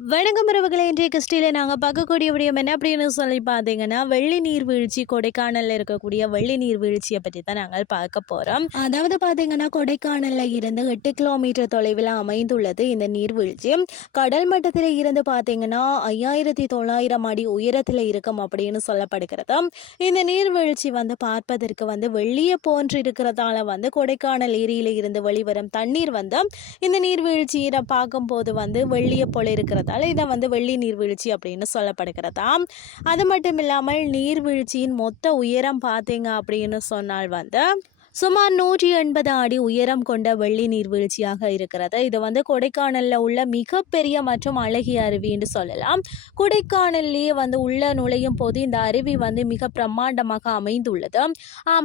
வணக்கம் உறவுகளை இன்றைய கிறிஸ்டியில் நாங்கள் பார்க்கக்கூடிய விடயம் என்ன அப்படின்னு சொல்லி பார்த்தீங்கன்னா வெள்ளி நீர்வீழ்ச்சி கொடைக்கானலில் இருக்கக்கூடிய வெள்ளி நீர்வீழ்ச்சியை பற்றி தான் நாங்கள் பார்க்க போகிறோம் அதாவது பார்த்தீங்கன்னா கொடைக்கானலில் இருந்து எட்டு கிலோமீட்டர் தொலைவில் அமைந்துள்ளது இந்த நீர்வீழ்ச்சி. கடல் மட்டத்தில் இருந்து பார்த்தீங்கன்னா ஐயாயிரத்தி தொள்ளாயிரம் அடி உயரத்தில் இருக்கும் அப்படின்னு சொல்லப்படுகிறது. இந்த நீர்வீழ்ச்சி வந்து பார்ப்பதற்கு வந்து வெள்ளியை போன்று இருக்கிறதால வந்து கொடைக்கானல் ஏரியில் இருந்து வெளிவரும் தண்ணீர் வந்து இந்த நீர்வீழ்ச்சியை பார்க்கும்போது வந்து வெள்ளியை போல இருக்கிறதால இதை வந்து வெள்ளி நீர்வீழ்ச்சி அப்படின்னு சொல்லப்படுகிறதாம். அது மட்டும் இல்லாமல் நீர்வீழ்ச்சியின் மொத்த உயரம் பார்த்தீங்க அப்படின்னு சொன்னால் வந்து சுமார் நூற்றி எண்பது அடி உயரம் கொண்ட வெள்ளி நீர்வீழ்ச்சியாக இருக்கிறது. இது வந்து கொடைக்கானலில் உள்ள மிகப்பெரிய மற்றும் அழகிய அருவி என்று சொல்லலாம். கொடைக்கானல்லேயே வந்து உள்ள நுழையும் போது இந்த அருவி வந்து மிக பிரம்மாண்டமாக அமைந்துள்ளது.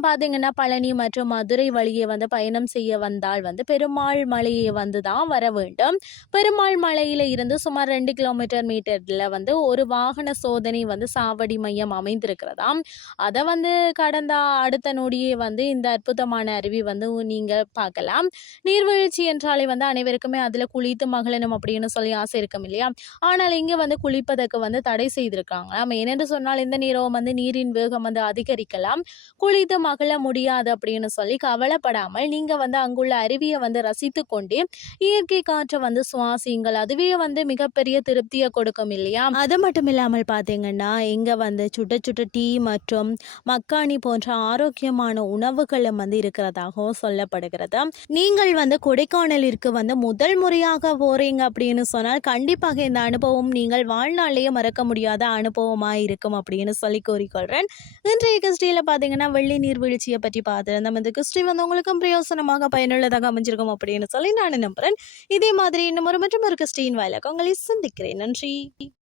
பார்த்தீங்கன்னா பழனி மற்றும் மதுரை வழியே வந்து பயணம் செய்ய வந்தால் வந்து பெருமாள் மலையை வந்து தான் வர வேண்டும். பெருமாள் மலையில இருந்து சுமார் ரெண்டு கிலோமீட்டர் மீட்டரில் வந்து ஒரு வாகன சோதனை வந்து சாவடி மையம் அமைந்திருக்கிறதாம். அதை வந்து கடந்த அடுத்த நொடியே வந்து இந்த அற்புதமான அருவி வந்து நீங்கள் பார்க்கலாம். நீர்வீழ்ச்சி என்றாலே வந்து அனைவருக்குமே அதில் குளித்து மகிழணும் அப்படின்னு சொல்லி ஆசை இருக்கும் இல்லையா? ஆனால் இங்கே வந்து குளிப்பதற்கு வந்து தடை செய்திருக்காங்க. நம்ம ஏனென்று சொன்னால் இந்த நீரம் வந்து நீரின் வேகம் வந்து அதிகரிக்கலாம். குளித்து மகிழ முடியாது அப்படின்னு சொல்லி கவலைப்படாமல் நீங்கள் வந்து அங்குள்ள அருவியை வந்து ரசித்து கொண்டே இயற்கை காற்றை வந்து சுவாசியுங்கள். அதுவே வந்து மிகப்பெரிய திருப்தியை கொடுக்கும் இல்லையா? அது மட்டும் இல்லாமல் பார்த்தீங்கன்னா இங்கே வந்து சுட்ட சுட்ட டீ மற்றும் மக்காணி போன்ற ஆரோக்கியமான உணவுகளும் வந்து இருக்கிறதாகவும் சொல்லப்படுகிறது. நீங்கள் வந்து கொடைக்கானலிற்கு வந்து முதல் முறையாக போறீங்க அப்படின்னு சொன்னால் கண்டிப்பாக இந்த அனுபவம் நீங்கள் வாழ்நாளிலேயே மறக்க முடியாத அனுபவமாக இருக்கும் அப்படின்னு சொல்லி கூறிக்கொள்கிறேன் இன்றைய கிறிஸ்டியில் பார்த்தீங்கன்னா வெள்ளி நீர்வீழ்ச்சியை பற்றி பார்த்துருந்தோம். இந்த கிறிஸ்டி வந்து உங்களுக்கும் பிரயோசனமாக பயனுள்ளதாக அமைஞ்சிருக்கும் அப்படின்னு சொல்லி நான் நம்புகிறேன் இதே மாதிரி இன்னும் ஒரு மற்றும் ஒரு கிறிஸ்டியின் வாயிலாக உங்களை சந்திக்கிறேன். நன்றி.